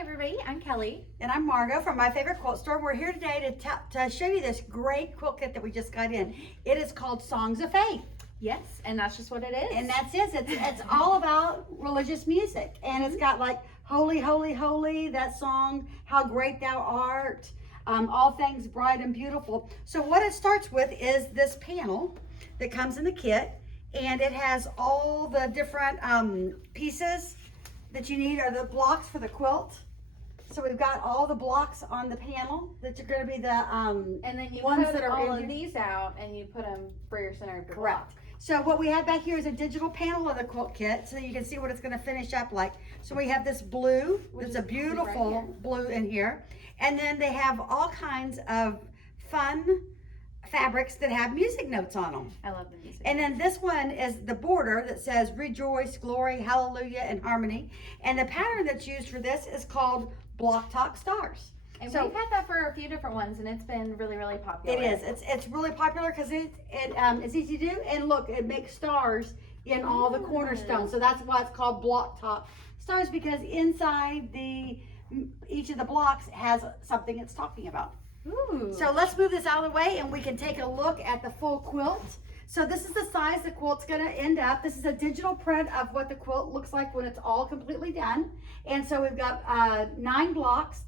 Hi everybody, I'm Kelly. And I'm Margo from My Favorite Quilt Store. We're here today to show you this great quilt kit that we just got in. It is called Songs of Faith. Yes, and that's just what it is. And that's it. It's all about religious music. And it's got like Holy, Holy, Holy, that song, How Great Thou Art, All Things Bright and Beautiful. So what it starts with is this panel that comes in the kit. And it has all the different pieces that you need, are the blocks for the quilt. So we've got all the blocks on the panel that are going to be the and then you ones cut that are all in of these out and you put them for your center of your correct. block. So what we have back here is a digital panel of the quilt kit, so you can see what it's going to finish up like. So we have this blue, it's a beautiful right blue in here, and then they have all kinds of fun fabrics that have music notes on them. I love the music. And then this one is the border that says rejoice, glory, hallelujah, and harmony. And the pattern that's used for this is called Block Talk Stars. And so we've had that for a few different ones, and it's been really, really popular. it is. It's really popular because it's easy to do. And look, it makes stars in all the cornerstones. So that's why it's called Block Talk Stars, because inside each of the blocks has something it's talking about. Ooh. So let's move this out of the way and we can take a look at the full quilt. So this is the size the quilt's going to end up. This is a digital print of what the quilt looks like when it's all completely done. And so we've got 9 blocks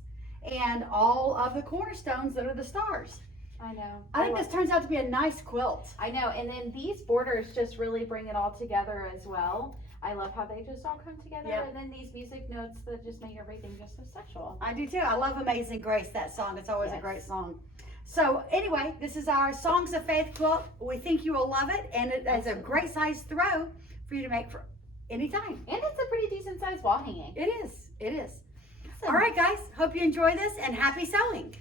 and all of the cornerstones that are the stars. I know. I think this turns out to be a nice quilt. I know, and then these borders just really bring it all together as well. I love how they just all come together, Yep. and then these music notes that just make everything just so sexual. I do too. I love Amazing Grace, that song. It's always a Yes. great song. So anyway, this is our Songs of Faith quilt. We think you will love it, and it is a great size throw for you to make for any time. And it's a pretty decent sized wall hanging. It is. It is. Awesome. All right, guys. Hope you enjoy this, and happy sewing.